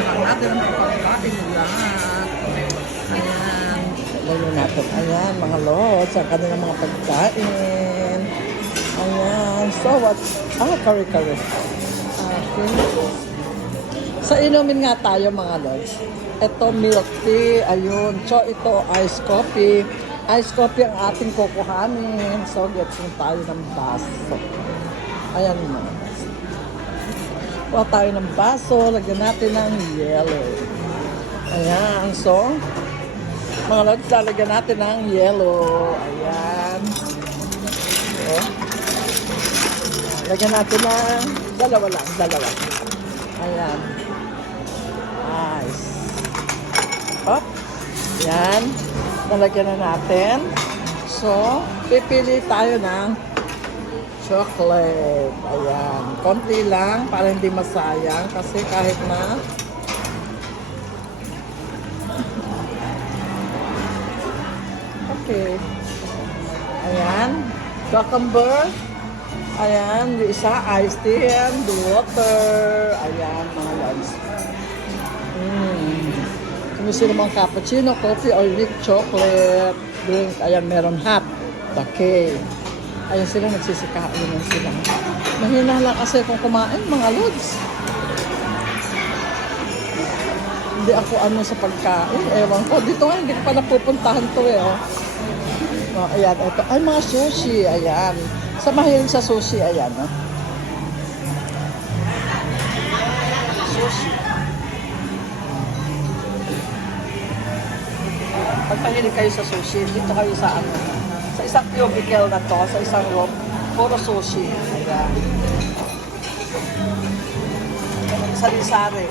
nakakatira ng pagkain lahat. Ayan. Ganyan. Ayan, mga lords, ang kanilang mga pagkain. Ayan. So, what? Ah, kare-kare. Okay. Sa inumin nga tayo, mga lords. Ito, milk tea. Ayun. So, ito, ice coffee. Ice coffee ang ating kukuhanin. So, get tayo ng baso. Ayan mo. Kuha tayo ng baso, lagyan natin ng yellow. Ayan, so mga lods, lalagyan natin ng yellow. Ayan. So, lagyan natin ng dalawa lang, dalawa. Ayan. Nice. Up. Yan. Nalagyan na natin. So, pipili tayo ng chocolate. Ayan. Konti lang para hindi masayang kasi kahit na Okay. Ayan. Cucumber. Ayan. Yung isa, iced tea. The water. Ayan, mga loves. Mm. Gusto naman cappuccino, coffee, or weak chocolate, drink, ayan, meron hot, take. Ayan sila, nagsisikain lang sila. Mahina lang kasi kung kumain, mga lods. Hindi ako ano sa pagkain, ewan ko. Dito nga, hindi ko pa napupuntahan to eh. Oh. Oh, ayan, ito. Ay, mga sushi, ayan. Sa mahilig sa sushi, ayan. Oh. Sushi. Pag mahilig kayo sa sushi, dito kayo sa ano, sa isang cubicle na to, sa isang room, puro sushi. Ayan. Sari-sari.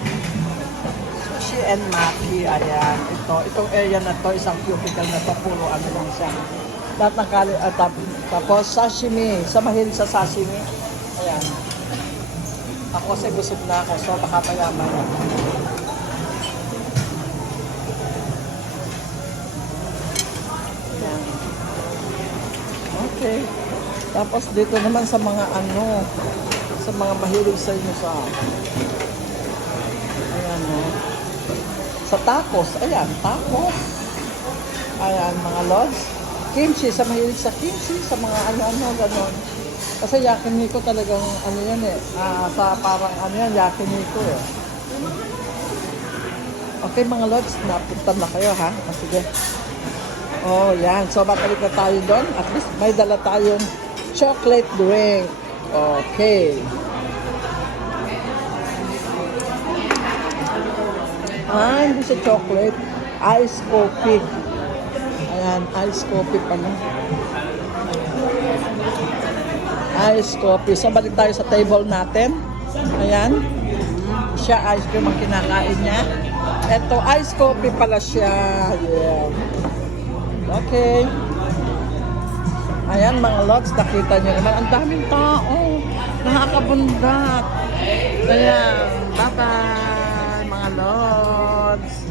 Sushi and maki, ayan. Ito, itong area na to, isang cubicle na to, puro ano lang siya. Lahat ng kali, at tap- tapos sashimi, sa mahilig sa sashimi. Ayan. Ako kasi busog na ako, so baka payaman ako. Ayan. Okay. Tapos dito naman sa mga ano, sa mga mahilig sa inyo sa Ayan o. Sa tacos. Ayan, tacos. Ayan, mga lods. Kimchi, sa mahilig sa kimchi, sa mga ano-ano, ganon. Kasi yakiniku talagang ano yan eh. ah, sa parang ano yan, yakiniku eh. Okay mga lods, napunta na kayo ha. O, sige. Oh, yan. So, babalik na tayo doon. At least may dala tayong chocolate drink. Okay. Ah, hindi siya chocolate. Ice coffee. Ayan, ice coffee pala. Ice coffee. So, balik tayo sa table natin. Ayan. Siya ice cream ang kinakain niya. Ito, ice coffee pala siya. Yeah. Okay. Ayan mga lods, nakita nyo naman. Ang daming tao. Nakakabundat. Ayan. Bye-bye mga lods.